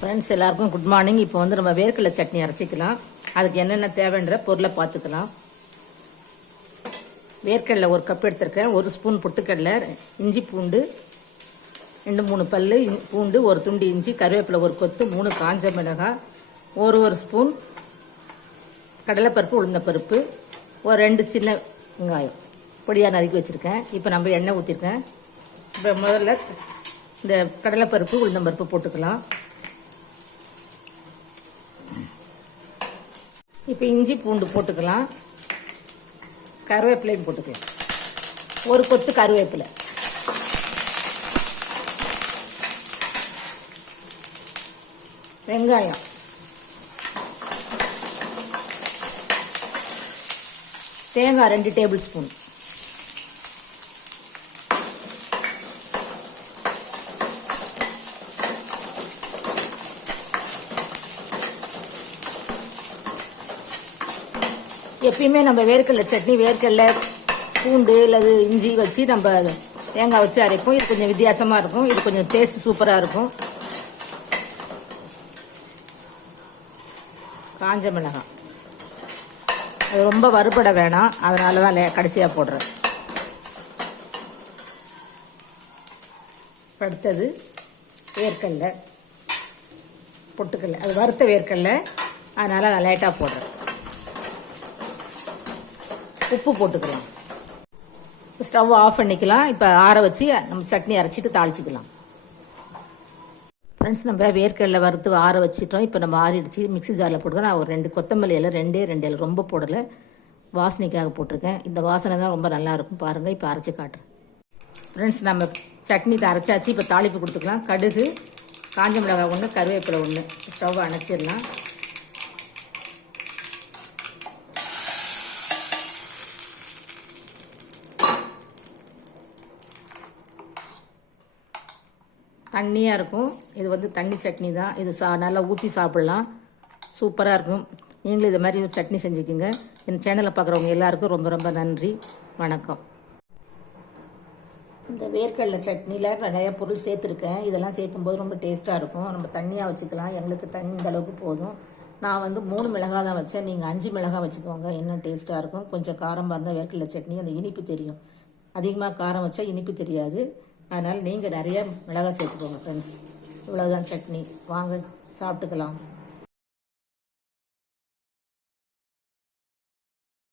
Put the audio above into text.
Friends எல்லாருக்கும் good morning இப்போ வந்து நம்ம வேர்க்கடலை சட்னி அரைச்சிக்கலாம். அதுக்கு என்னென்ன தேவைன்ற பொருளை பார்த்துக்கலாம். வேர்க்கடலை ஒரு கப் எடுத்திருக்கேன். ஒரு ஸ்பூன் பொட்டுக்கடலை இஞ்சி பூண்டு ரெண்டு மூணு பல் பூண்டு ஒரு துண்டு இஞ்சி கருவேப்பிலை ஒரு கொத்து மூணு காஞ்ச மிளகாய் ஒரு ஒரு ஸ்பூன் கடலைப்பருப்பு உளுந்தப்பருப்பு ஒரு ரெண்டு சின்ன வெங்காயம். பொடியாக நறுக்கி வச்சுருக்கேன். இப்போ நம்ம எண்ணெய் ஊற்றிருக்கேன் இப்போ முதல்ல இந்த கடலைப்பருப்பு உளுந்தம்பருப்பு போட்டுக்கலாம். இப்போ இஞ்சி பூண்டு போட்டுக்கலாம். கருவேப்பிலையும் போட்டுக்கலாம். ஒரு கொத்து கருவேப்பிலை. வெங்காயம். தேங்காய் ரெண்டு டேபிள் ஸ்பூன். எப்பயுமே நம்ம வேர்க்கடலை சட்னி வேர்க்கடலை பூண்டு அல்லது இஞ்சி வச்சு நம்ம தேங்காய் வச்சு அரைப்போம். இது கொஞ்சம் வித்தியாசமாக இருக்கும். இது கொஞ்சம் டேஸ்ட் சூப்பராக இருக்கும். காஞ்ச மிளகாய். அது ரொம்ப வறுபட வேணாம். அதனால தான் லே- கடைசியாக போடுறேன். அடுத்தது வேர்க்கடலை. பொட்டுக்கடலை. அது வறுத்த வேர்க்கடலை. அதனால நான் லேட்டாக போடுறேன். உப்பு போட்டுக்கலாம். ஸ்டவ் ஆஃப் பண்ணிக்கலாம். இப்போ ஆற வச்சு நம்ம சட்னி அரைச்சிட்டு தாளிச்சிக்கலாம். ஃப்ரெண்ட்ஸ் நம்ம வேர்க்கடலை வறுத்து ஆற வச்சிட்டோம். இப்போ நம்ம ஆறிடுச்சு. மிக்ஸி ஜாரில் போட்டுக்கலாம் நான் ஒரு ரெண்டு கொத்தமல்லி இலை ரெண்டே ரெண்டு இலை ரொம்ப போடலை. வாசனைக்காக போட்டிருக்கேன். இந்த வாசனை தான் ரொம்ப நல்லாயிருக்கும் பாருங்கள் இப்போ அரைச்சி காட்டுறேன். ஃப்ரெண்ட்ஸ் நம்ம சட்னி அரைச்சாச்சு. இப்போ தாளிப்பு கொடுத்துக்கலாம். கடுகு காஞ்ச மிளகாய் ஒன்று கருவேப்பிலை ஒன்று ஸ்டவ் அணைச்சிடலாம். தண்ணியாக இருக்கும். இது வந்து தண்ணி சட்னி தான். இது சா நல்லா ஊற்றி சாப்பிட்லாம். சூப்பராக இருக்கும். நீங்களும் இது மாதிரி சட்னி செஞ்சுக்கோங்க. என் சேனலை பார்க்குறவங்க எல்லாருக்கும் ரொம்ப ரொம்ப நன்றி. வணக்கம். இந்த வேர்க்கடலை சட்னியில் நிறையா பொருள் சேர்த்துருக்கேன். இதெல்லாம் சேர்க்கும்போது ரொம்ப டேஸ்ட்டாக இருக்கும். நம்ம தண்ணியாக வச்சுக்கலாம். எங்களுக்கு தண்ணி இந்த அளவுக்கு போதும். நான் வந்து மூணு மிளகாய் தான் வச்சேன். நீங்கள் அஞ்சு மிளகாய் வச்சுக்கோங்க. இன்னும் டேஸ்ட்டாக இருக்கும். கொஞ்சம் காரமாக இருந்தால் வேர்க்கடலை சட்னி அந்த இனிப்பு தெரியும். அதிகமாக காரம் வச்சா இனிப்பு தெரியாது. அதனால் நீங்கள் நிறைய மிளகாய் சேர்த்துக்கோங்க ஃப்ரெண்ட்ஸ் இவ்வளோதான் சட்னி. வாங்க சாப்பிட்டுக்கலாம்.